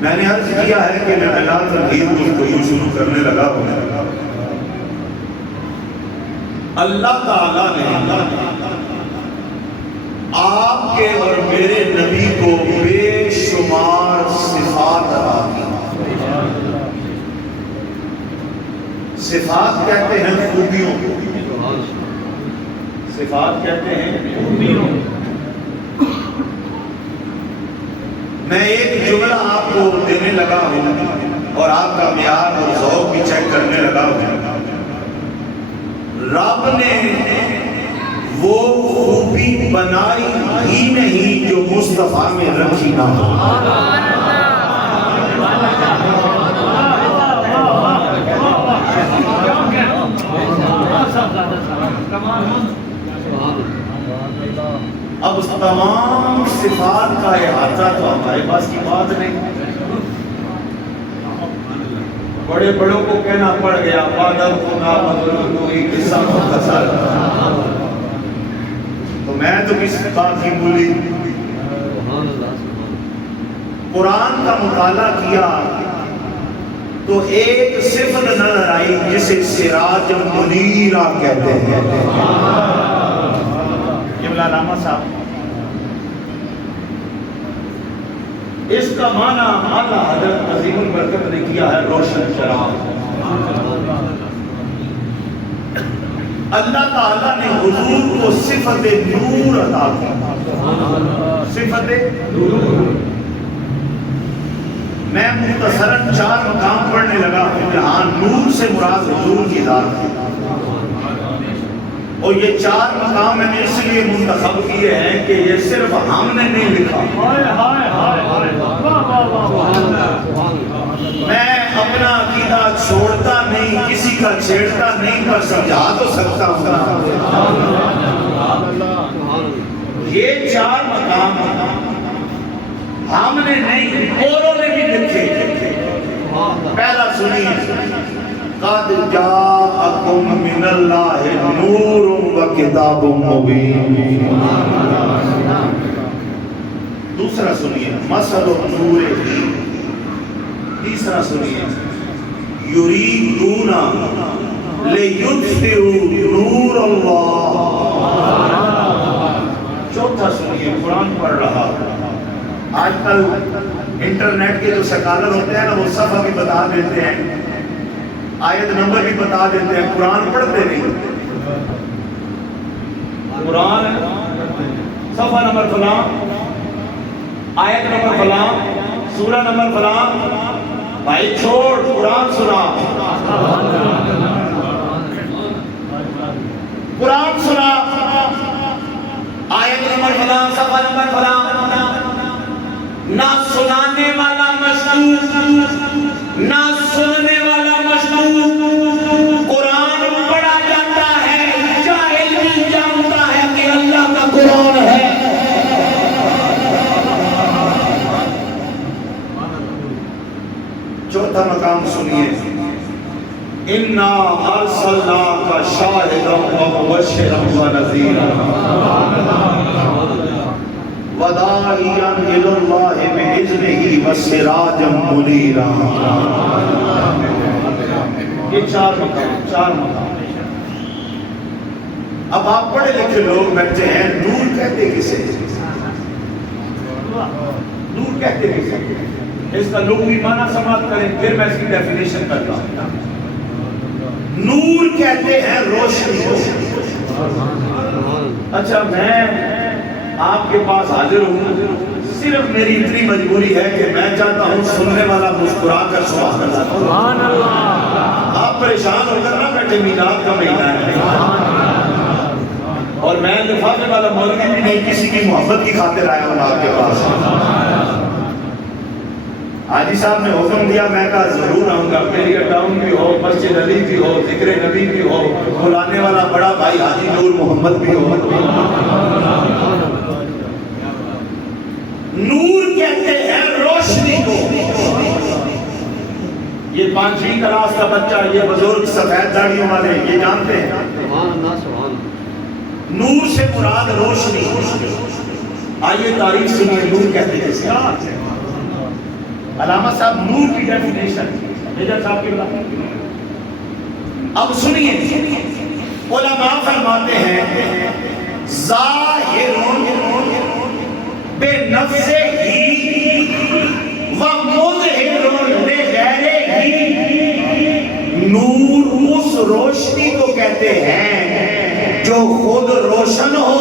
میں نے عرض کیا ہے کہ میں لا تنقید گفتگو شروع کرنے لگا ہوں. اللہ تعالیٰ نے آپ کے اور میرے نبی کو بے شمار صفات عطا کی. صفات کہتے ہیں خوبیوں کو، صفات کہتے ہیں خوبیوں. میں ایک جملہ آپ کو دینے لگا ہوں اور آپ کا معیار اور ذوق بھی چیک کرنے لگا ہوں. رب نے وہ خوبی بنائی ہی نہیں جو مصطفیٰ میں رکھی نہ ہو. اب تمام صفات کا احاطہ تو ہمارے پاس کی بات نہیں. بڑے بڑوں کو کہنا پڑ گیا بادل خدا بدل کوئی قصہ مختصر. تو میں تو کس بات کی بولی. قرآن کا مطالعہ کیا تو ایک صفت نظر آئی جسے سراج منیرہ کہتے ہیں. علامہ صاحب اس کا معنی اعلیٰ حضرت عظیم البرکت نے کیا ہے روشن چراغ. اللہ تعالیٰ نے حضور کو صفت نور عطا کی. صفت نور. میں مختصراً 4 مقام پڑھنے لگا ہوں جہاں نور سے مراد حضور کی ذات ہے. اور یہ 4 مقام میں نے اس لیے منتخب کیے ہیں کہ یہ صرف ہم نے نہیں لکھا. میں اپنا عقیدہ چھوڑتا نہیں، کسی کا چھیڑتا نہیں، پر سمجھا تو سکتا ہوں. یہ 4 مقام ہم نے نہیں، اوروں نے بھی لکھے. پہلا سنیے، قد جاءکم من اللہ نور و کتاب مبین. دوسرا سنیے، مثل نور ہی. تیسرا سنیے، یریدون لیطفئوا نور اللہ. چوتھا سنیے، قرآن پڑھ رہا. آج کل انٹرنیٹ کے جو سکالر ہوتے ہیں نا، وہ صفحہ بھی بتا دیتے ہیں، آیت نمبر بھی بتا دیتے ہیں، قرآن پڑھتے نہیں. قرآن صفحہ نمبر فلاں، آیت نمبر فلاں، سورہ نمبر فلاں. بھائی چھوڑ، قرآن سنا. قرآن سنا، آیت نمبر فلاں، صفحہ نمبر فلاں. نہ سنانے والا مشکوک، نہ سننے والا مشکوک. قرآن پڑھا جاتا ہے، جاہل بھی جانتا ہے کہ اللہ کا قرآن ہے. چوتھا مقام سنیے، اِنَّا أَرْسَلْنَاكَ شَاهِدًا وَمُبَشِّرًا وَنَذِيرًا وَدَاعِيًا إِلَى اللَّهِ بِإِذْنِهِ وَسِرَاجًا مُنِيرًا. یہ 4 مقام. اب آپ پڑھے لکھے لوگ بیٹھے ہیں، نور کہتے کسے؟ نور کہتے کسے؟ اس کا لغوی معنی سماعت کریں، پھر میں اس کی ڈیفینیشن کرتا ہوں. نور کہتے ہیں روشنی کو. اچھا، میں آپ کے پاس حاضر ہوں، صرف میری اتنی مجبوری ہے کہ میں چاہتا ہوں سننے والا مسکرا کر سبحان اللہ. آپ پریشان ہو کر نہ بیٹھے، میلاد کا مہینہ ہے اور میں لفافے والا مولوی بھی نہیں، کسی کی محبت کی خاطر آیا ہوں آپ کے پاس. حاجی صاحب نے حکم دیا، میں کہا ضرور آؤں گا. میری ٹاؤن بھی ہو، مسجد علی بھی ہو، ذکر نبی بھی ہو، بلانے والا بڑا بھائی حاجی نور محمد بھی ہو. نور کہتے ہیں روشنی کو. یہ 5ویں کلاس کا بچہ، یہ بزرگ سفید داڑھیوں والے، یہ جانتے ہیں نور سے مراد روشنی. آئیے تعریف سنیے، نور کہتے ہیں. علامہ صاحب نور کی ڈیفینیشن میجر صاحب کی بات. اب سنیے علماء فرماتے ہیں ظاہر بے نفسہ ہی و مظہر لغیرہ ہی. نور اس روشنی کو کہتے ہیں جو خود روشن ہو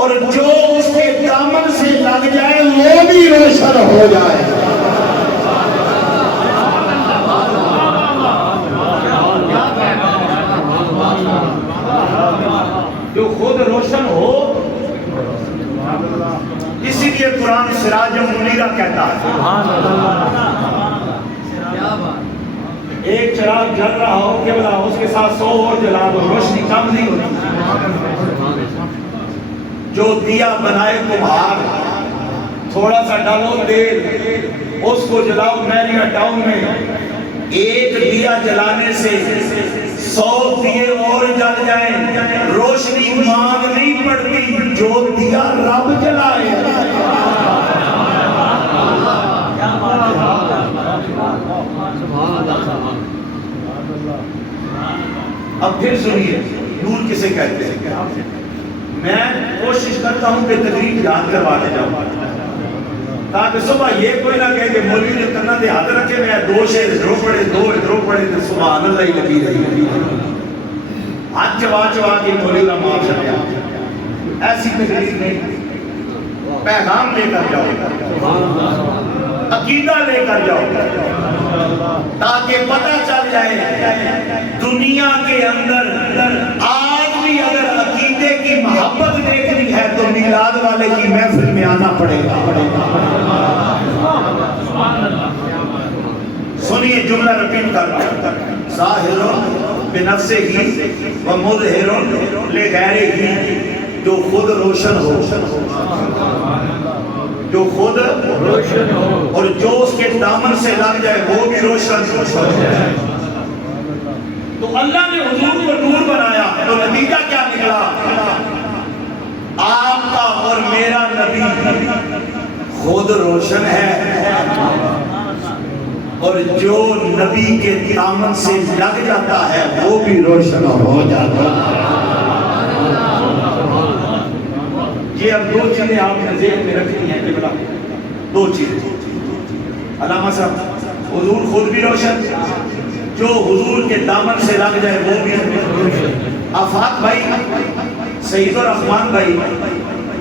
اور جو اس کے دامن سے لگ جائے وہ بھی روشن ہو جائے. جو خود روشن ہو. اسی لیے قرآن سراج منیرہ کہتا ہے. ایک چراغ جل رہا ہو کہ بلا اس کے ساتھ 100 اور جلا دو روشنی کم نہیں ہوتی. جو دیا بنائے کمہار تھوڑا سا ڈالو تیل اس کو جلاؤ میریا ٹاؤن میں ایک دیا جلانے سے 100 دیے اور جل جائیں روشنی مانگ نہیں پڑتی جو دیا رب جلائے. اب پھر سنیے نور کسے کہتے ہیں. میں کوشش کرتا ہوں کہ تقریر یاد کروانے جاؤں تاکہ صبح یہ کوئی نہ کہے کہ مولوی نے کنا دے ہاتھ رکھے میں 2 شعر ادھروں پڑھے 2 ادھروں پڑھے تو سبحان اللہ ہی لگی رہی. ہاتھ چوا چوا کے مولوی کا معاف چلیا. ایسی تقریر نہیں. پیغام لے کر جاؤ عقیدہ لے کر جاؤ تاکہ پتہ چل جائے دنیا کے اندر آج بھی اگر عقیدے کی محبت دیکھنی ہے تو میلاد والے کی محفل میں آنا پڑے گا. سنیے جملہ رپیٹ کر رہا ہوں. ظاہر بنفسہ ہی و مظہر لغیرہ ہی. جو خود روشن ہو جو خود روشن ہو اور جو اس کے دامن سے لگ جائے وہ بھی روشن ہو جائے. تو اللہ نے حضور کو نور بنایا تو نتیجہ کیا نکلا؟ آپ کا اور میرا نبی خود روشن ہے اور جو نبی کے دامن سے لگ جاتا ہے وہ بھی روشن ہو جاتا ہے. یہ اب 2 چیزیں آپ نے ذہن میں رکھنی ہیں کہ بلا 2 چیزیں. علامہ صاحب حضور خود بھی روشن جو حضور کے دامن سے لگ جائے وہ بھی. آفاق بھائی سعید الرحمان بھائی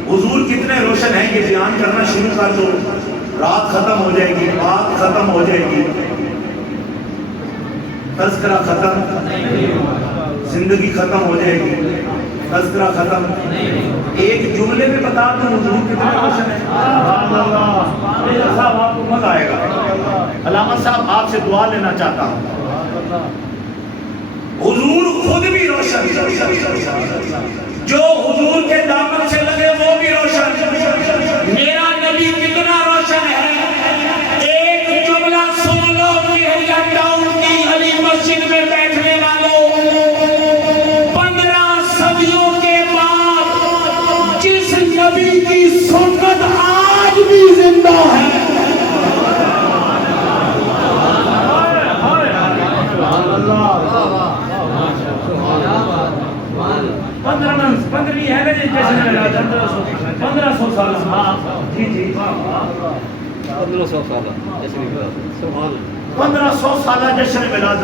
حضور کتنے روشن ہیں یہ بیان کرنا شروع کر دو رات ختم ہو جائے گی بات ختم ہو جائے گی تذکرہ ختم زندگی ختم ہو جائے گی تذکرہ ختم. ایک جملے میں بتا دوں حضور کتنے روشن ہیں. میرا صاحب آپ کو مزہ آئے گا. علامہ صاحب آپ سے دعا لینا چاہتا ہوں. حضور خود بھی روشن جو حضور کے دامن سے لگے وہ بھی روشن. میرا نبی کتنا روشن ہے ایک جملہ سن لو. میریا ٹاؤن کی علی مسجد میں بیٹھنے والوں 15 صدیوں کے بعد جس نبی کی سنت آج بھی زندہ ہے 15 ہے نا جی جشن میلاد 1500 سال. جی جی 1500 سالہ جشن میلاد.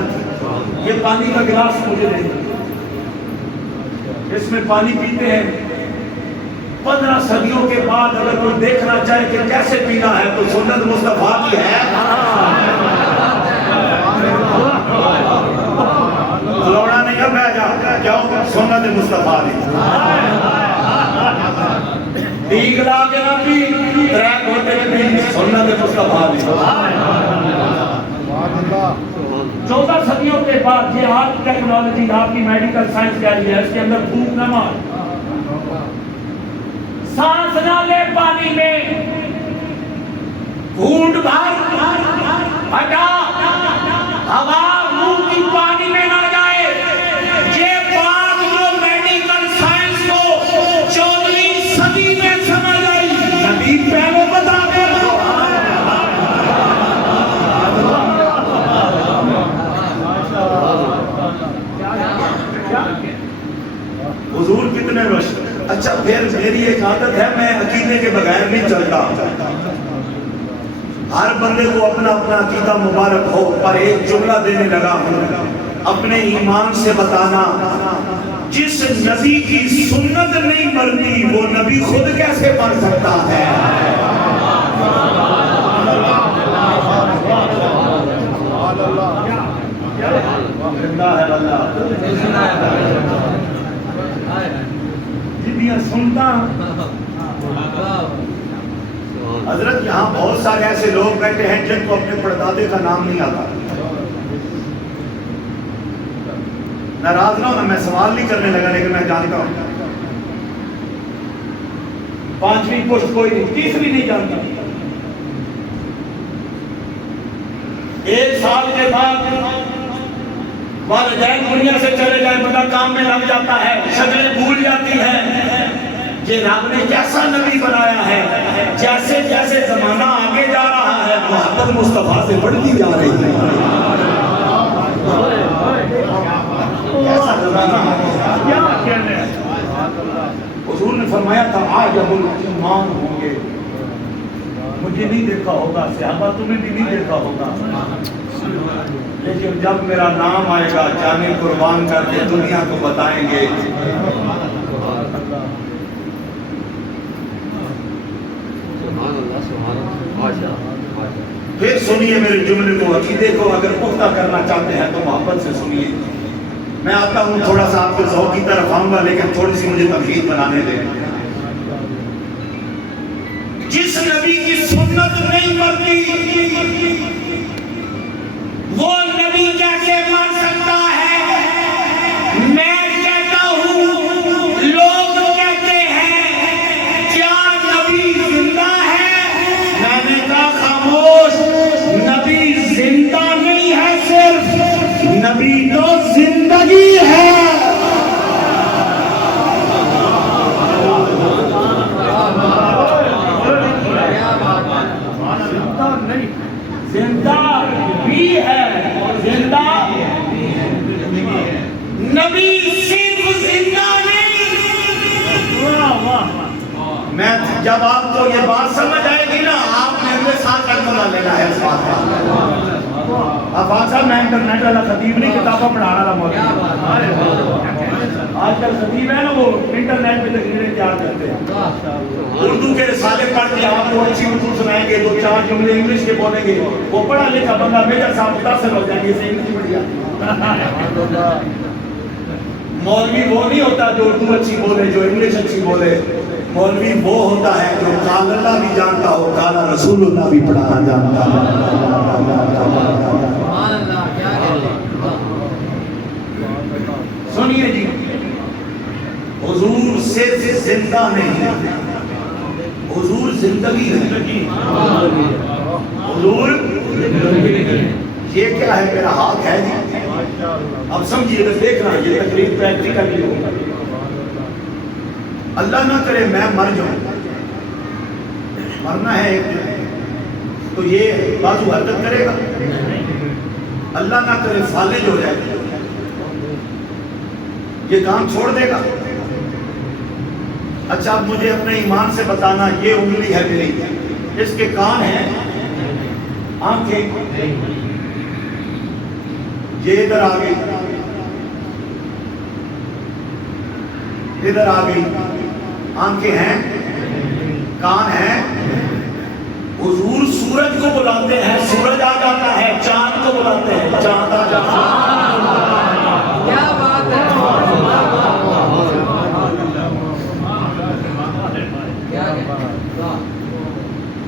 یہ پانی کا گلاس مجھے دے دو اس میں پانی پیتے ہیں. 15 صدیوں کے بعد اگر کوئی دیکھنا چاہے کہ کیسے پینا ہے تو سنت مصطفیٰ کی ہے. لوڑا نہیں ہے بہ جا کیوں سنت مصطفیٰ دی. دیگ لا کے نہ پی 3 گھنٹے میں پی سنت مصطفیٰ دی. 14 صدیوں کے بعد یہ آپ کی ٹیکنالوجی آپ کی میڈیکل سائنس کیا ہے اس کے اندر بھوک نہ مار سانس نہ لے پانی میں گھونٹ بھر ہٹا ہوا منہ کی پانی میں نہ جائے. یہ بات جو میڈیکل سائنس کو 14ویں صدی میں سمجھ آئی نبی پہلے بتا دے. اچھا پھر میری ایک عادت ہے، میں عقیدے کے بغیر نہیں چلتا. ہر بندے کو اپنا اپنا عقیدہ مبارک ہو، پر ایک جملہ دینے لگا ہوں اپنے ایمان سے بتانا، جس نبی کی سنت نہیں مرتی وہ نبی خود کیسے مر سکتا ہے؟ سنتا حضرت یہاں بہت سارے ایسے لوگ بیٹھے ہیں جن کو اپنے پردادے کا نام نہیں آتا. ناراض نہ ہونا، میں سوال نہیں کرنے لگا لیکن میں جانتا ہوں. 5ویں پوسٹ کوئی نہیں، 30ویں نہیں جانتا. 1 سال کے بعد والدین دنیا سے چلے جائے، بندہ کام میں لگ جاتا ہے، شکلیں بھول جاتی ہیں. یہ رب نے کیسا نبی بنایا ہے، جیسے جیسے زمانہ آگے جا رہا ہے محبت مصطفیٰ سے بڑھتی جا رہی ہے. حضور نے فرمایا تھا عاجب الایمان ہوں گے. مجھے نہیں دیکھا ہوگا، صحابہ تمہیں بھی نہیں دیکھا ہوگا، لیکن جب میرا نام آئے گا جانے قربان کر کے دنیا کو بتائیں گے. پھر سنیے میرے جملے کو، عقیدے کو اگر پختہ کرنا چاہتے ہیں تو محبت سے سنیے. میں آتا ہوں تھوڑا سا آپ کے ذوق کی طرف آؤں گا، لیکن تھوڑی سی مجھے تمہید بنانے دیں. جس نبی کی سنت نہیں مرتی وہ نبی کیسے مر سکتا ہے؟ میں کہتا ہوں، لوگ کہتے ہیں کیا نبی زندہ ہے؟ میں نے کہا خاموش، نبی زندہ نہیں ہے، صرف نبی تو زندگی ہے. زندہ بھی ہے، زندہ نبی صرف زندہ نہیں. میں جب آپ کو یہ بات سمجھ آئے گی نا، آپ نے میرے ساتھ کرنا لینا ہے اس بات کا. اب بات صاحب میں انٹرنیٹ والا خطیب نہیں، کتابیں پڑھانا والا موجود. آج کل خطیب ہے نا، وہ انٹرنیٹ پہ تقریریں تیار کرتے ہیں. اردو کے رسالے پڑھ کے آپ کو اچھی اردو سنائیں گے، 2-4 جملے انگلش کے بولیں گے، وہ پڑھا لکھا بندہ میجر صاحب متاثر ہو جائیں گے، اسے انگلش بڑھیا. مولوی وہ نہیں ہوتا جو اردو اچھی بولے، جو انگلش اچھی بولے. مولوی وہ ہوتا ہے جو قال اللہ بھی جانتا ہو، قال رسول اللہ بھی پڑھانا جانتا ہو. سنیے جی، حضور صرف زندہ نہیں، حضور زندگی ہے. حضور یہ کیا ہے؟ میرا ہاتھ ہے جی. اب سمجھیے گا، دیکھنا یہ تقریر پریکٹیکلی ہوگا. اللہ نہ کرے میں مر جاؤں، مرنا ہے ایک دن، تو یہ بازو حرکت کرے گا؟ اللہ نہ کرے فالج ہو جائے گا، یہ کام چھوڑ دے گا؟ اچھا اب مجھے اپنے ایمان سے بتانا، یہ انگلی ہے میری، اس کے کان ہیں، آنکھیں، یہ ادھر آ گئی، ادھر آ گئی، آنکھیں ہیں، کان ہیں. حضور سورج کو بلاتے ہیں، سورج آ جاتا ہے. چاند کو بلاتے ہیں، چاند آ جاتا ہے. کیا بات ہے!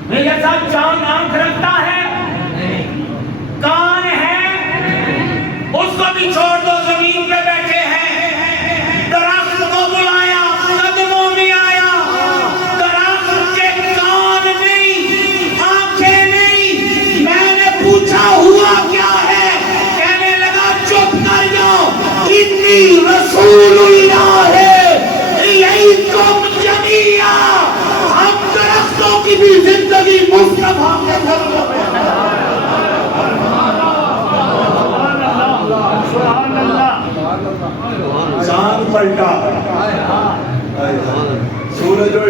میرے ساتھ چاند آنکھ رکھتا ہے، کان ہے، اس کو بھی چھوڑ دو، زمین پہ بیٹھے ہیں. درخت کو بلایا، قدموں میں آیا، درخت کے کان نہیں، آنکھیں نہیں. میں نے پوچھا ہوا کیا ہے؟ کہنے لگا چپ کر جاؤ، انی رسول اللہ ہے الیکم جمیعا. ہم درختوں کی بھی زندگی مصطفیٰ کے گھر میں. چاند پلٹا،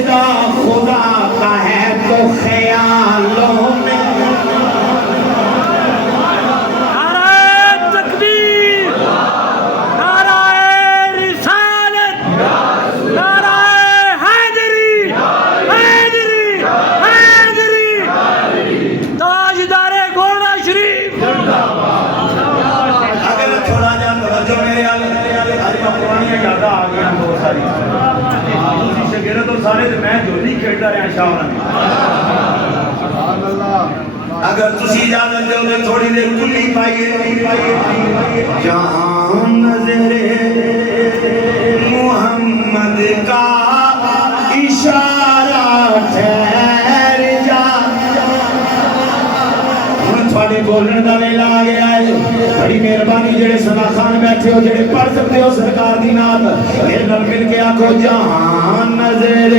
سجدہ خدا کا ہے تو خیالوں میں سارے میں جو نہیں کھیلتا رہا شاہ اگر تسی اجازت دے تو تھوڑی دیر کلی پائیے جہاں نظر محمد کا اشارہ ٹھہر جا تھوڑے بولن دا ویلا آ گیا ہے بڑی مہربانی جڑے سنا خان بیٹھے ہو جڑے پڑھ سکتے ہو سرکار دی نعت میرے نال مل کے آکھو جہاں نظر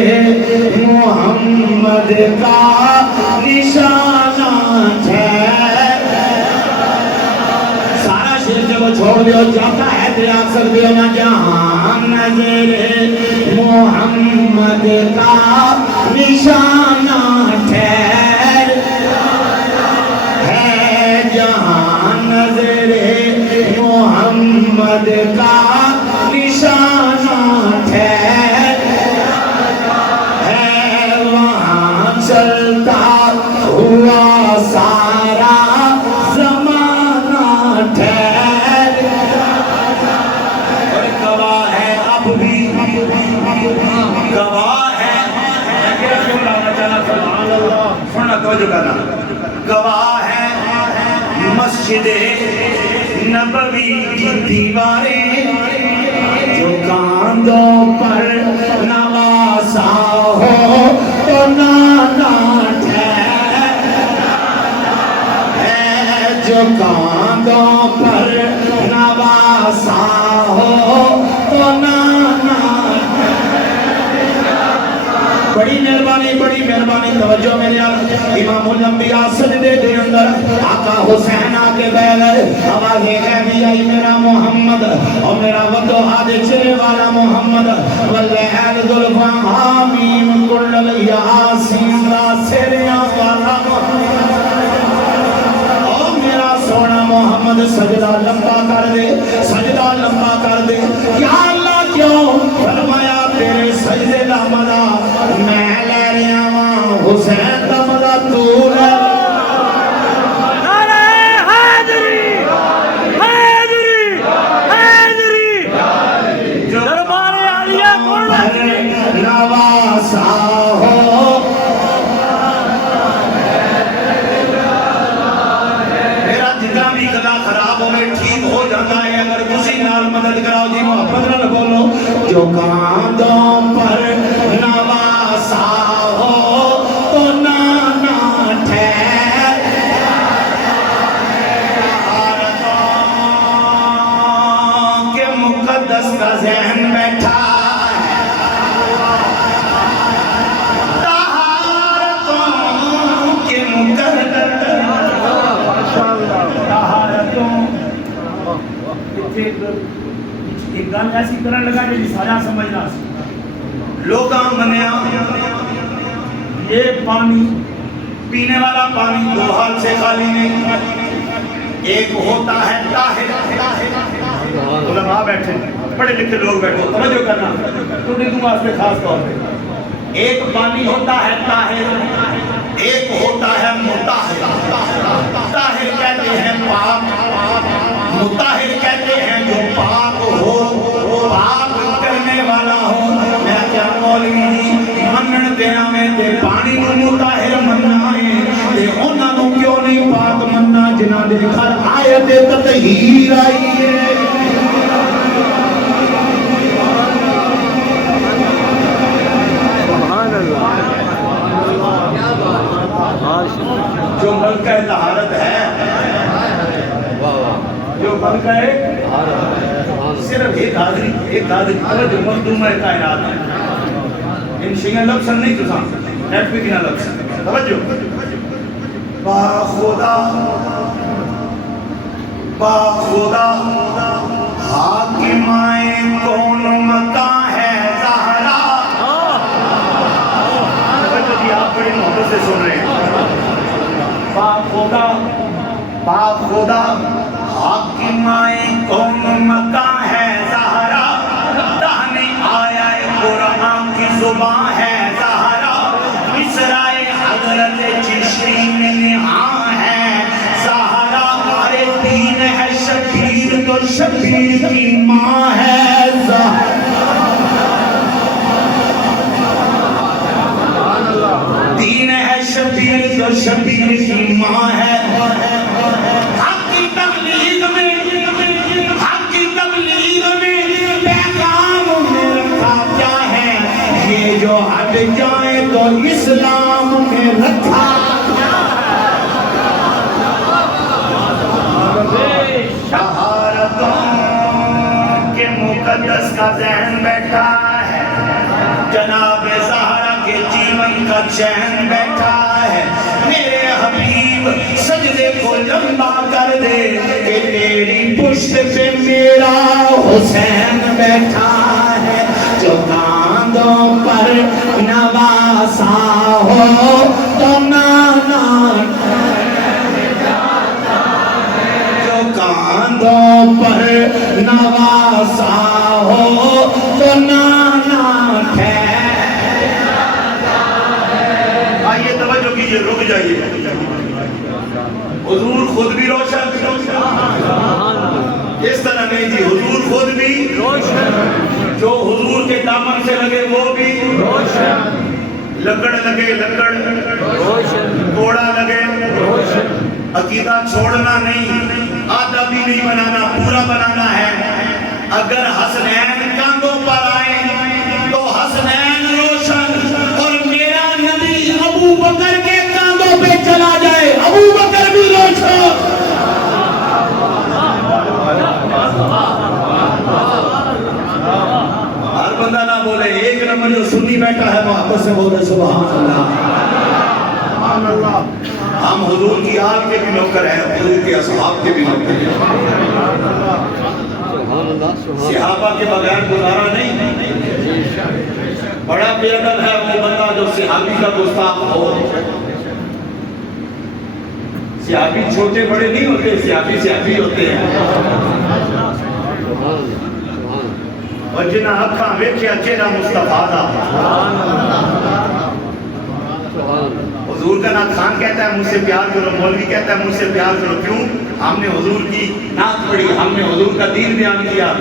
محمد کا نشانہ ٹھہر سارا شیر جب چھوڑ دیو جاتا ہے تے آکھ سکتے ہو نا جہاں نظر محمد کا نشانہ ٹھہر جہاں نظر محمد کا نشانہ ٹھہر ہے وہاں چلتا ہوا سارا زمانہ ٹھہر اور گواہ ہے اب بھی گواہ ہے سننا توجہ کرنا گواہ ہے مسجد نبوی کی دیواریں جو کاندھوں پر نواسا ہو تو نانا ٹھہر ہے جو کاندھوں پر نواسا ہو تو نانا بڑی مہربانی توجہ میرے امام الانبیاء سجدے دے اندر آقا حسین آکے بیٹھ گئے آوازیں کہتی آئی میرا محمد اور میرا وضوحات چلے والا محمد واللیل ذوالفا حامیم کل یاسین را سریاں والا اور میرا سونا محمد سجدہ لمبا کر دے یا اللہ کیوں فرمایا تیرے سجدے دا مدہ میں لے رہا ہوں حسین دا مدہ تو لے نواسا ہو میرا جتنا بھی قضا خراب ہو میں ٹھیک ہو جاتا ہے اگر کسی نال مدد کراؤ جی محبت نال بولو جو کاندھوں پر نواسا ہو تو نانا ٹھہر عارتوں کے مقدس کا ذہن بیٹھا ایک گل ایسی طرح لگا جی سارا سمجھنا لوگاں منیا یہ پانی پینے والا پانی دو حال سے خالی نہیں ایک ہوتا ہے طاہر علماء بیٹھے پڑھے لکھے لوگ بیٹھے توجہ کرنا تو نے تم واسطے خاص طور پہ ایک پانی ہوتا ہے طاہر ایک ہوتا ہے مطہر طاہر کہتے ہیں پاک مطہر کہتے ہیں جو پاک ہو پاک کرنے والا ہو میں کیا مولوی منن دینا میں تے پانی نو مطہر مننا ہے تے انہاں نو کیوں نہیں پاک مننا جنہاں دے گھر آیت تطہیر آئی ہے سبحان اللہ جو ملکہ طہارت ہے جو ملکہ صرف ایک حاضری جو مخدوم ہے کائنات ہے ان شیئن لفظ نہیں تو سامنے نیٹ پہ کنا لفظ توجہ با خدا حاکمائیں کون مکہ ہے زہرا سے سن رہے ہیں. باخدا حاکمائے کون مکان ہے زہرا, دہنے آیا قرآن کی زبان ہے زہرا, مصرائے حضرت چشتی میں نہاں ہے زہرا, ہمارے دین ہے شبیر تو شبیر کی ماں ہے زہرا. دین ہے شبیر تو شبیر کی ماں ہے. حق کی تبلیغ میں پیغام میں رکھا کیا ہے, یہ جو ہٹ جائے تو اسلام میں رکھا. شہادتوں کے مقدس کا ذہن بیٹھا ہے, جناب زہرا کے جیون کا چین بیٹھا ہے. میرے حبیب سجدے کو لمبا کر دے کہ تیری پشت پہ میرا حسین بیٹھا ہے. جو کاندھوں پر نواسا ہو تو نانا, جو کاندھوں پر نواسا ہو تو نانا آئیے توجہ کیجئے, رک جائیے. حضور خود بھی روشن, اس طرح نہیں جی, حضور خود بھی روشن, جو حضور کے دامن سے لگے وہ بھی روشن, لکڑ لگے لکڑ روشن, کوڑا لگے روشن. عقیدہ چھوڑنا نہیں, آدھا بھی نہیں بنانا, پورا بنانا ہے. اگر حسنین کاندھوں پر آئیں تو حسنین روشن, اور میرا نبی ابو بکر کے کاندھوں پہ چلا جائے ابو بکر بھی روشن. ہر بندہ نہ بولے, ایک نمبر جو سنی بیٹھا ہے محبت سے بولے سبحان اللہ. سبحان اللہ. ہم حضور کی آل کے بھی نوکر ہیں, حضور کے اصحاب کے بھی نوکر ہیں. صحابہ کے بغیر گزارا نہیں. بڑا بے ادب ہے وہ بندہ جو صحابی کا گستاخ ہو. صحابی چھوٹے بڑے نہیں ہوتے, صحابی صحابی ہوتے ہیں. اور جنہاں اکھاں ویکھیا چہرہ مصطفیٰ دا. حضور کا نعت خان کہتا ہے مجھ سے پیار کرو, مولوی کہتا ہے مجھ سے پیار کرو. کیوں؟ ہم نے حضور کی نعت پڑھی, ہم نے حضور کا دین بیان کیا.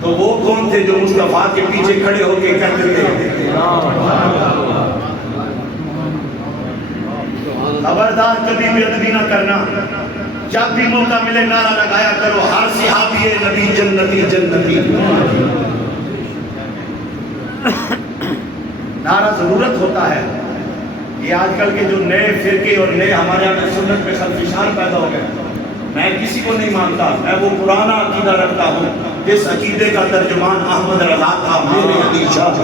تو وہ کون تھے جو مصطفیٰ کے پیچھے کھڑے ہو کے کہتے تھے خبردار کبھی بے ادبی نہ کرنا, جب بھی موقع ملے نعرہ لگایا کرو ہر صحابی نبی جنتی جنتی. نعرہ ضرورت ہوتا ہے. یہ آج کل کے جو نئے فرقے اور نئے ہمارے یہاں سنت میں خلفشان پیدا ہو گئے, میں کسی کو نہیں مانتا, میں وہ پرانا عقیدہ رکھتا ہوں جس عقیدے کا ترجمان احمد رضا تھا, میرے علی شاہ.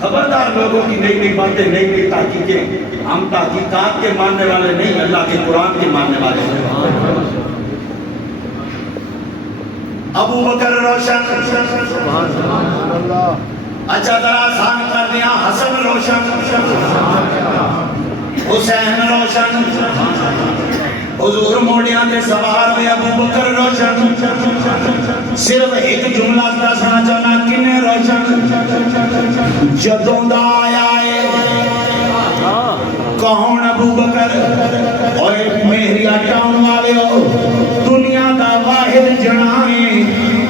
خبردار لوگوں کی نئی نئی باتیں, نئی نئی تحقیقیں. ہم تحقیقات کے ماننے والے نہیں, اللہ کے قرآن کے ماننے والے ہیں. ابو بکر روشن, اچھا ذرا آسان کر دیا, حسن روشن, حسین روشن. حضور موڑیاں دے سوار میں ابو بکر روشن. صرف ایک جملہ دسنا چاہنا کنے روشن. جدوں دا آیا ہے کون ابو بکر, اور میریا ٹاؤن والے ہو, دنیا دا واحد جنائیں.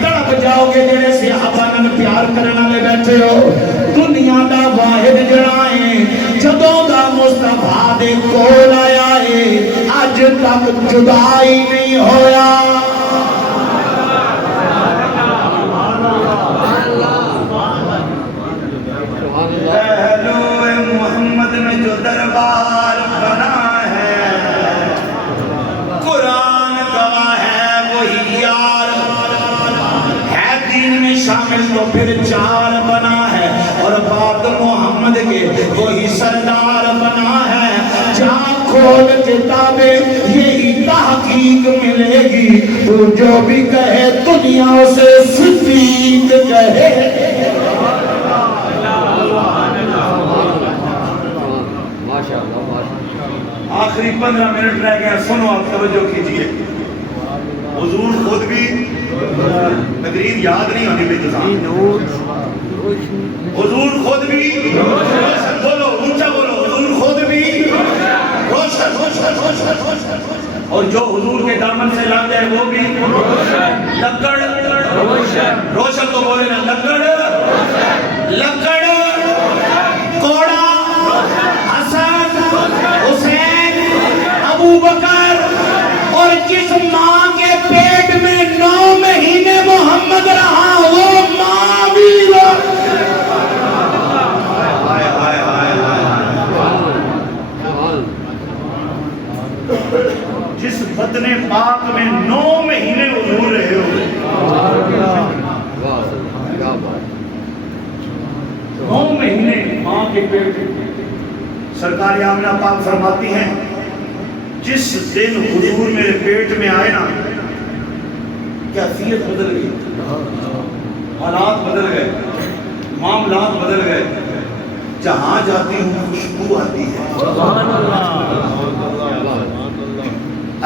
تڑپ جاؤ گے جڑے صحابہ نال پیار کرنے والے بیٹھے ہو. دنیا دا واحد جنائیں, جدوں دا مصطفیٰ دے کول آیا ہے اج تک جدائی نہیں ہویا. محمد میں جو دربار بنا ہے, قرآن گواہ ہے وہی یار ہے. دین میں شامل تو پھر چار بنا ہے, اور بعد محمد کے وہی سردار بنا ہے. جہاں کھول کتابیں یہی تحقیق ملے گی, تو جو بھی کہے دنیا سے صدیق کہے. آخری 15 منٹ رہ گئے، سنو آپ توجہ کیجئے. حضور خود بھی تقریر یاد نہیں ہونی بھی تسان. حضور خود بھی روشن، بولو اونچا بولو، حضور خود بھی روشن. اور جو حضور کے دامن سے لگ جائے وہ بھی لکڑ روشن. تو بولے نا لکڑ لکڑ کوڑا حسن حسین ابو بکر. اور جس ماں کے پیٹ میں 9 مہینے محمد رہا وہ ماں بھی جس بدن پاک میں 9 مہینے حضور رہے ہو. 9 مہینے ماں کے پیٹ. سرکار آمنہ پاک فرماتی ہیں جس دن حضور میرے پیٹ میں آئے نا کیفیت بدل گئی، حالات بدل گئے، معاملات بدل گئے. جہاں جاتی ہوں خوشبو آتی ہے.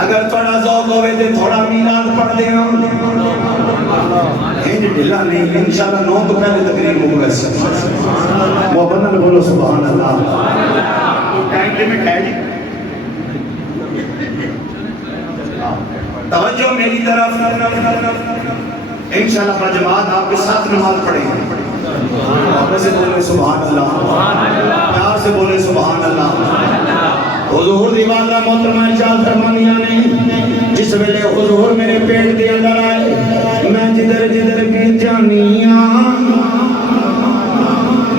اگر تھوڑا ذوق ہوئے تو تھوڑا میلاد پڑھ دے گا. ہند ڈھلا نہیں، انشاءاللہ 9 تو پہلے تقریر مکمل سے محبت نہ بولو سبحان اللہ. ٹائم لمٹ ہے جی. توجہ میری طرف، انشاءاللہ بجماعت آپ کے ساتھ نماز پڑھیں گے. آپ سے بولے سبحان اللہ، پیار سے بولے سبحان اللہ. حضور دیوانہ محترمہ ارشاد فرمانیاں نے جس ویلے حضور میرے پیٹ دے اندر آئے میں جدھر جدھر کی جانیاں.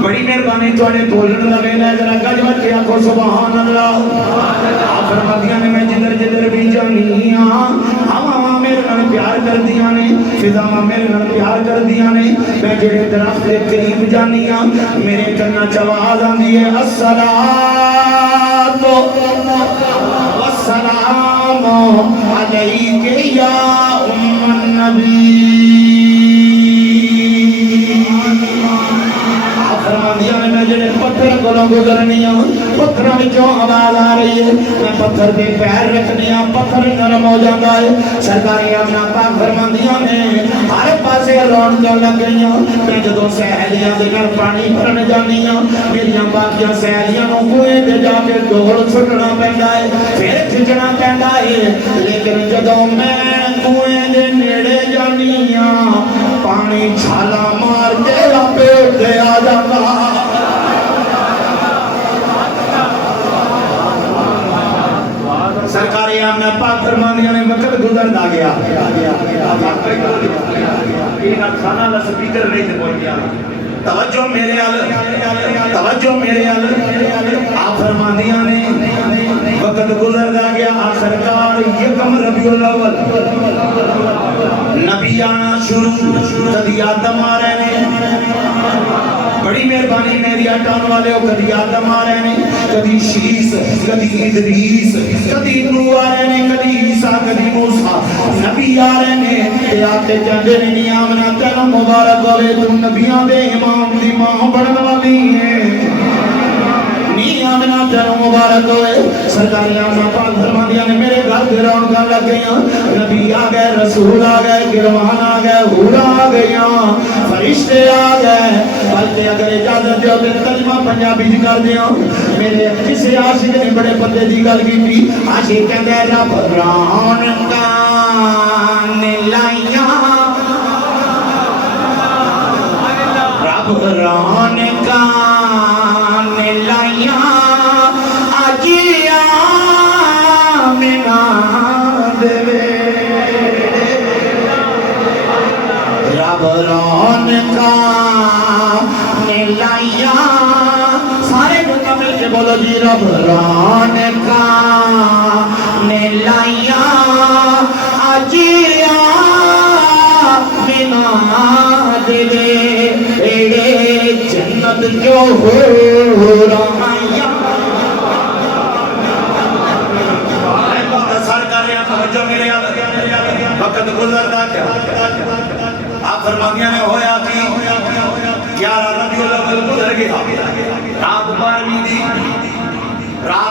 بڑی مہربانی تھوڑے بولن لگے نا ذرا گج مت کیا کو سبحان اللہ. آپ فرمانیاں نے میں جدھر جدھر بھی جانیاں ہوا میرے نال پیار کر دیا نے، فضاواں میرے نال پیار کر دیا نے. میں جڑے درخت کے قریب جانیاں میرے کنا چ آواز آندی ہے الصلاۃ والسلام علیک یا ام النبی. پتھر کو گزرنی پتھر آواز آ رہی ہے میں پتھر دے پیر رکھنی پتھر نرم ہو جاتا ہے. سرکاری اپنا پاک فرماندیاں نے ہر پاسے رونقاں لگ گئی. میں جدوں سہیلیاں دے گھر پانی بھرن جانی میری باقیاں سہیلیاں نوں کنویں تے جا کے ڈول سٹنا پیندا ہے پھر کھچنا پیندا ہے. لیکن جدوں میں کنویں دے نیڑے جانی پانی چھالا مار کے لپیٹ تے آ جاتا. سرکاری آمنہ پاک فرمانیاں نے وقت گزردا گیا. یہ کھانا لا سپیکر نہیں تے بول گیا. توجہ میرے ال، توجہ میرے ال. آپ فرمانیاں نے وقت گزردا گیا. آخرکار یکم ربیع الاول نبی آنا شروع کدی آدم آ رہے نے. بڑی مہربانی میری اٹھان والے ہو. کدی آدم آ رہے نے، کدی شیس، کدی ادریس، کدی نوح آ رہے نے، کدی عیسیٰ، کدی موسیٰ. نبی آ رہے نے تے آتے جاندے نہیں. آمنہ تیرا مبارک ہوئے تو نبیاں دے امام دی ماں بڑھن والی ہے. آمنہ تیرا مبارک ہوئے. سرکاری آمنہ پاک فرماندیاں نے میرے گھر دے رونقاں لگ گئیاں. نبی آ گئے، رسول آ گئے، گروان آ گئے، حورا آ گئیاں، فرشتے آ گئے. بلکہ اگر اجازت دیو تو کلمہ پنجابی دی کر دیاں. میرے کسی عاشق نے بڑے بندے دی گل کیتی. عاشق کہندے رب رونقاں لائیاں، رب رونقاں لائیاں اجیا منا دے. رب رونقاں لائیاں سارے بندہ مل کے بولو جی. رب رونقاں لائیاں اجیا منا دے. جنت جو ہو رہا وقت گزرتا کیا. آپ فرمانیاں نے ہویا کی 11 ربیع الاول گزر گیا. رات 12ویں دی رات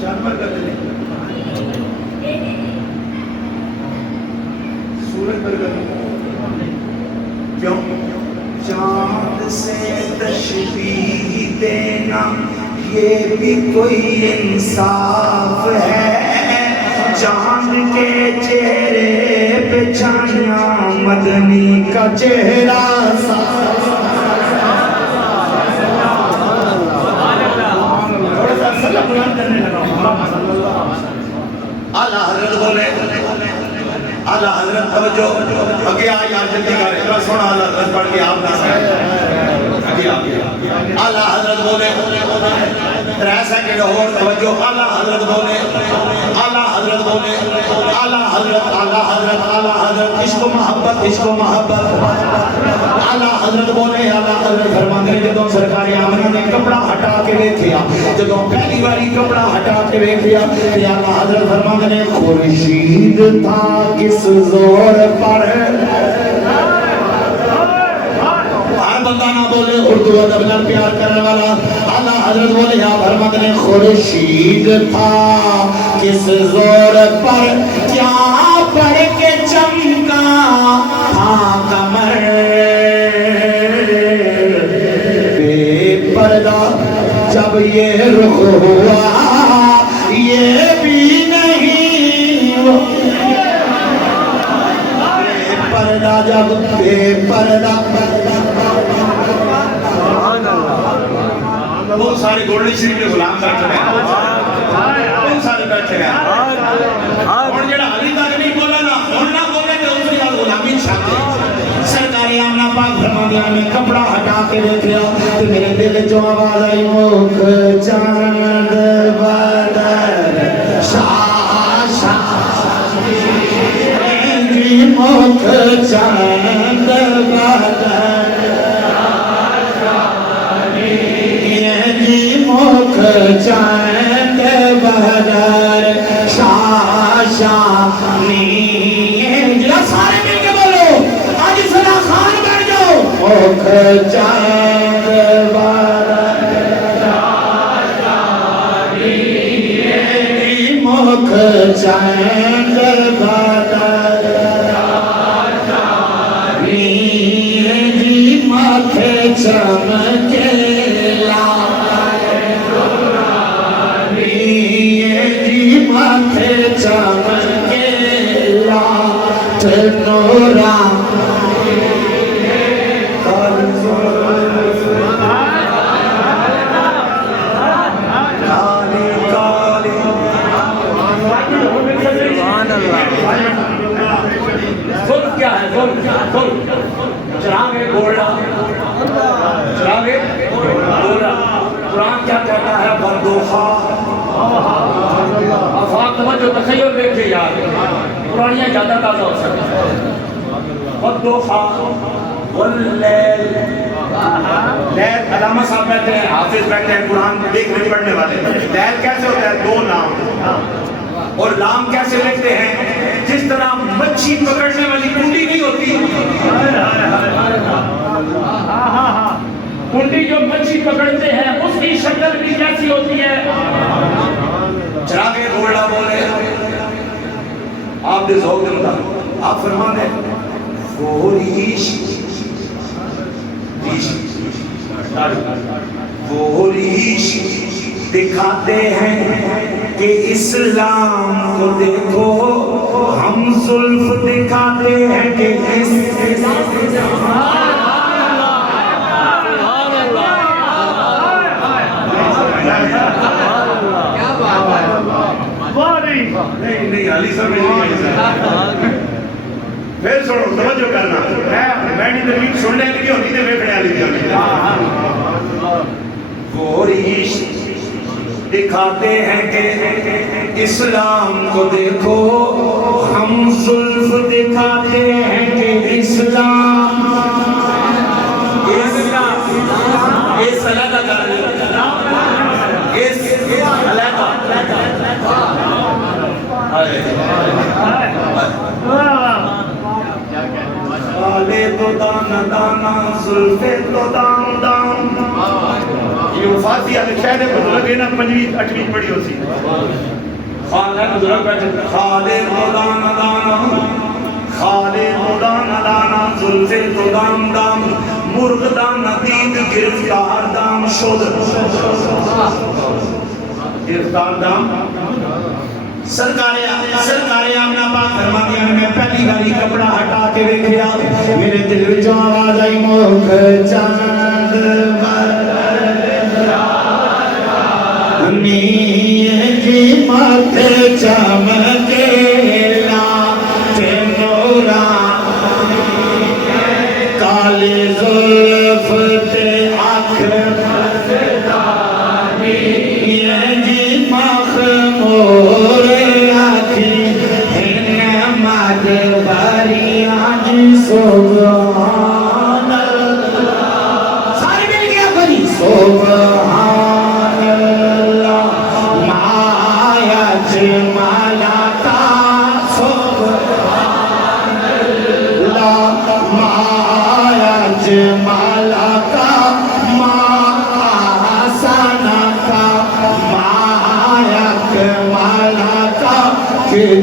جانور کا دل سورج پر کیوں؟ چاند سے تشبیہ دینا یہ بھی کوئی انصاف ہے، چاند کے چہرے پہ چھایا مدنی کا چہرہ صاف۔ اعلیٰ حضرت بولے، اعلیٰ حضرت توجہ اگے آئی آج جلدی کرے اتنا سونا اعلیٰ حضرت پڑھ کے آپ نہ سکتے اعلیٰ حضرت بولے 3 سیکنڈ اور توجہ اعلیٰ حضرت بولے، اعلیٰ حضرت بولے، اعلیٰ حضرت، اعلیٰ حضرت، اعلیٰ حضرت، عشق و محبت، عشق و محبت، اعلیٰ حضرت بولے، اعلیٰ حضرت فرماتے ہیں جدوں سرکار آمنہ نے کپڑا ہٹا کے دیکھیا، جدوں پہلی باری کپڑا ہٹا کے دیکھیا، اعلیٰ حضرت فرماتے ہیں خورشید تھا کس زور پر، ہر بندہ نہ بولے اردو ادب نال پیار کرنے والا، اعلیٰ حضرت بولے یا فرماتے ہیں خورشید تھا کس زور پر، کیا پڑھ کے چمکا تھا قمر، بے پردہ جب یہ رخ ہوا یہ بھی نہیں، بے پردہ جب بے پردہ، بہت سارے گولڈی شریف کے غلام بیٹھے ہیں، بہت سارے بیٹھے ہیں، اور جڑا علی تک نہیں بولا نا اور نہ بولے تو اس کی بات غلامی چھاتے ہیں۔ سرکار آمنہ پاک فرماتے ہیں میں کپڑا ہٹا کے دیکھ لیا تو میرے دل جو آواز آئی مکھ چاند بدر شاہ شاہ مکھ چاند بدر مکھ چاند بدر شاہ شاہی، سارے مل کے بولو آج صدا خان بیٹھ جاؤ، مکھ چاند بدر شاہ شاہی، مکھ چاند بدر شاہ شاہی، ماتھے چمکے نورا ظلم کیا ہے؟ ظلم چراغ گھوڑا، چراغ گھوڑا، قرآن کیا کہتا ہے؟ بردوخا افاق توجہ تخیل دیکھے یار قرآنیاں زیادہ تازہ ہو سکتا ہے۔ بردوخا واللیل، لیل علامہ صاحب بیٹھے ہیں، حافظ بیٹھے ہیں، قرآن دیکھنے پڑھنے والے، لیل کیسے ہوتا ہے؟ 2 نام، اور لام کیسے لکھتے ہیں؟ جس طرح مچھی پکڑنے والی کنڈی نہیں ہوتی، کنڈی جو مچھی پکڑتے ہیں اس کی شکل بھی کیسی ہوتی ہے؟ چراغ گھوڑا بولے آپ دے ذوق دے مطابق آپ فرمان ہے وہ ریش دکھاتے ہیں کہ اسلام کو دیکھو، ہم زلف دکھاتے ہیں کہ نہیں علی صاحب پھر سنو توجہ کرنا، میں نہیں تکلیف سن لے لگی ہوتی تو ویکھنے والی وہ ریش دکھاتے ہیں کہ اسلام کو دیکھو، ہم زلف دکھاتے ہیں کہ اسلام اس علیحدہ کر اس علیحدہ بالے تو دانا دانا زلفے تو دام دام، جو فاتحہ لکھا ہے بزرگ ہے نا 5ویں 8ویں پڑھی ہوتی خالد بزرگ بیٹھے خالد مدان دانا خالد مدان دانا زلفے تو دام دام مرغ دان دید گرفتار دام شد گرفتار دام سرکار آمنہ پاک فرما دیا میں پہلی باری کپڑا ہٹا کے دیکھیا میرے دل وچ آواز آئی موکھ چاند جی ماتھے چمکے لاتے نورا کالے زلف تے آنکھ جی مخمور آنکھی نماز باری آج سبحان اللہ سارے مل گیا بری سبحان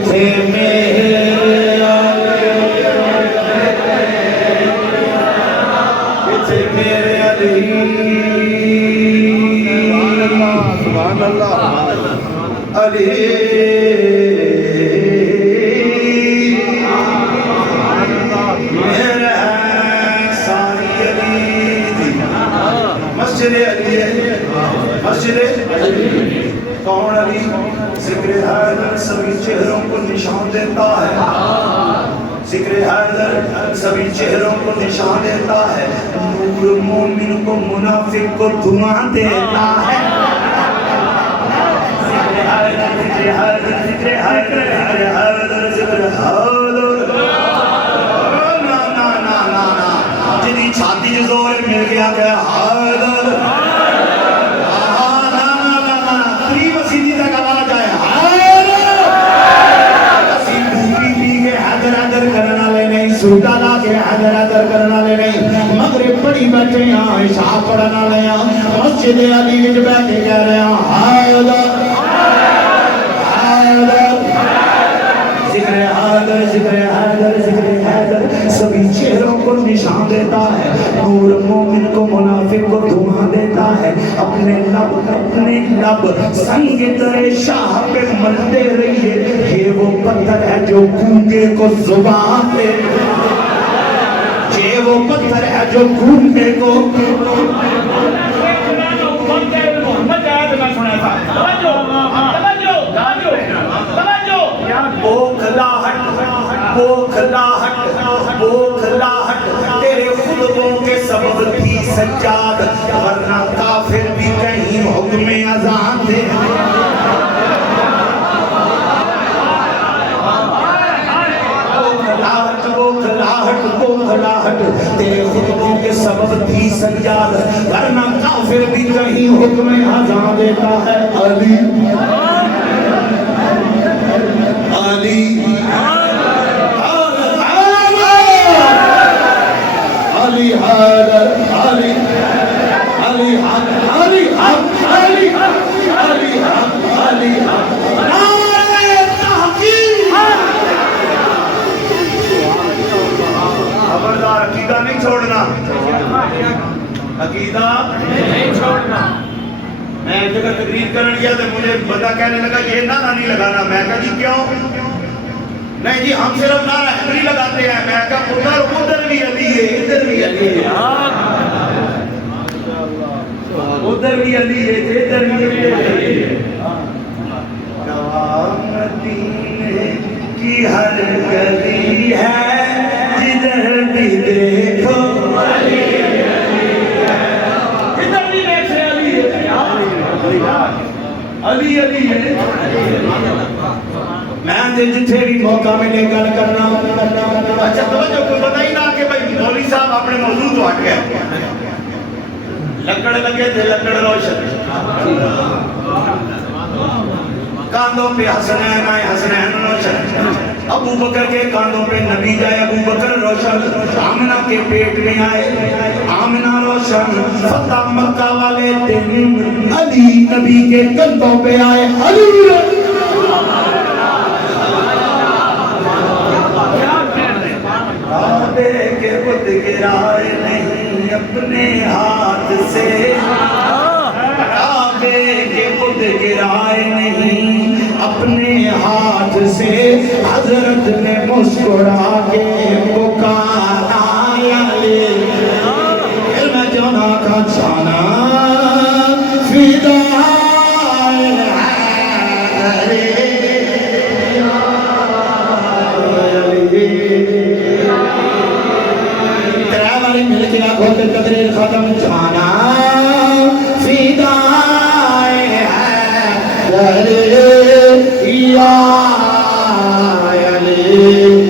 تھے میرے علی سبحان اللہ علی میرا ساری علی مسجد علی مسجد علی کون علی ذکر حیدر سبھی چہروں کو نشان دیتا ہے ذکر حیدر سبھی چہروں کو نشان دیتا ہے نور مومن کو منافق کو دھواں دیتا ہے ذکر حیدر ذکر حیدر ذکر حیدر ذکر حیدر ذکر حیدر نا نا نا نا نا جنہی چھاتی جو زور مل گیا کہ حیدر سوٹا لا کے حیدر حیدر کرنا لے نہیں مغرب پڑھی بیٹھے ہیں عشاء پڑھنا لے ہیں مسجد علی وچ بیٹھے کہہ رہے ہیں حیدر حیدر ذکر حیدر ذکر حیدر ذکر حیدر سبھی چہروں کو نشان دیتا ہے نور مومن کو منافق کو دھواں دیتا ہے اپنے لب سنگ ترے شاہ پہ ملتے رہیے یہ وہ پتھر ہے جو گونگے کو زبان دے یہ وہ پتھر ہے جو گونگے کو بوکھلاہٹ تیرے خطبوں کے سبب تھی سجاد ورنہ کافر بھی کہیں حکم اذان دے بوکھلاہٹ تیرے خطبوں کے سبب تھی سجاد ورنہ کافر بھی کہیں حکم اذان دیتا ہے علی علی علی حیدر علی علی حق علی حق علی حق علی حق علی حق نعرہ تحقیق خبردار عقیدہ نہیں چھوڑنا عقیدہ نہیں چھوڑنا میں ایک جگہ تقریر کرنے گیا تو مجھے بندہ کہنے لگا یہ نعرہ نہیں لگانا میں کہا جی کیوں نہیں جی ہم صرف نعرہ حیدری لگاتے ہیں میں کہا ادھر بھی علی ہے ادھر بھی علی ہے ادھر بھی علی ہے ادھر بھی علی ہے گواہ مدینے کی ہر گلی ہے جدھر بھی دیکھو علی جدھر بھی دیکھے علی علی علی ہے میں جتھے بھی موقع ملے گل کرنا اچھا توجہ کوئی بتا ہی نہ کہ بھائی مولوی صاحب اپنے موضوع تو ہٹ گئے لکڑ لگے تھے لکڑ روشن کاندوں پہ حسنین آئے حسنین روشن ابو بکر کے کاندھوں پہ نبی جائے، ابو بکر روشن، آمنہ کے پیٹ میں آئے، آمنہ روشن، فتح مکہ والے دن علی نبی کے کندھوں پہ آئے، علی کعبے کے بت گرائے نہیں اپنے ہاتھ سے، کعبے کے بت گرائے نہیں اپنے ہاتھ سے، حضرت نے مسکرا کے پکارا علی، پھر میں جانا کا جانا فدا قدر ختم جانا فدا ہے یا علی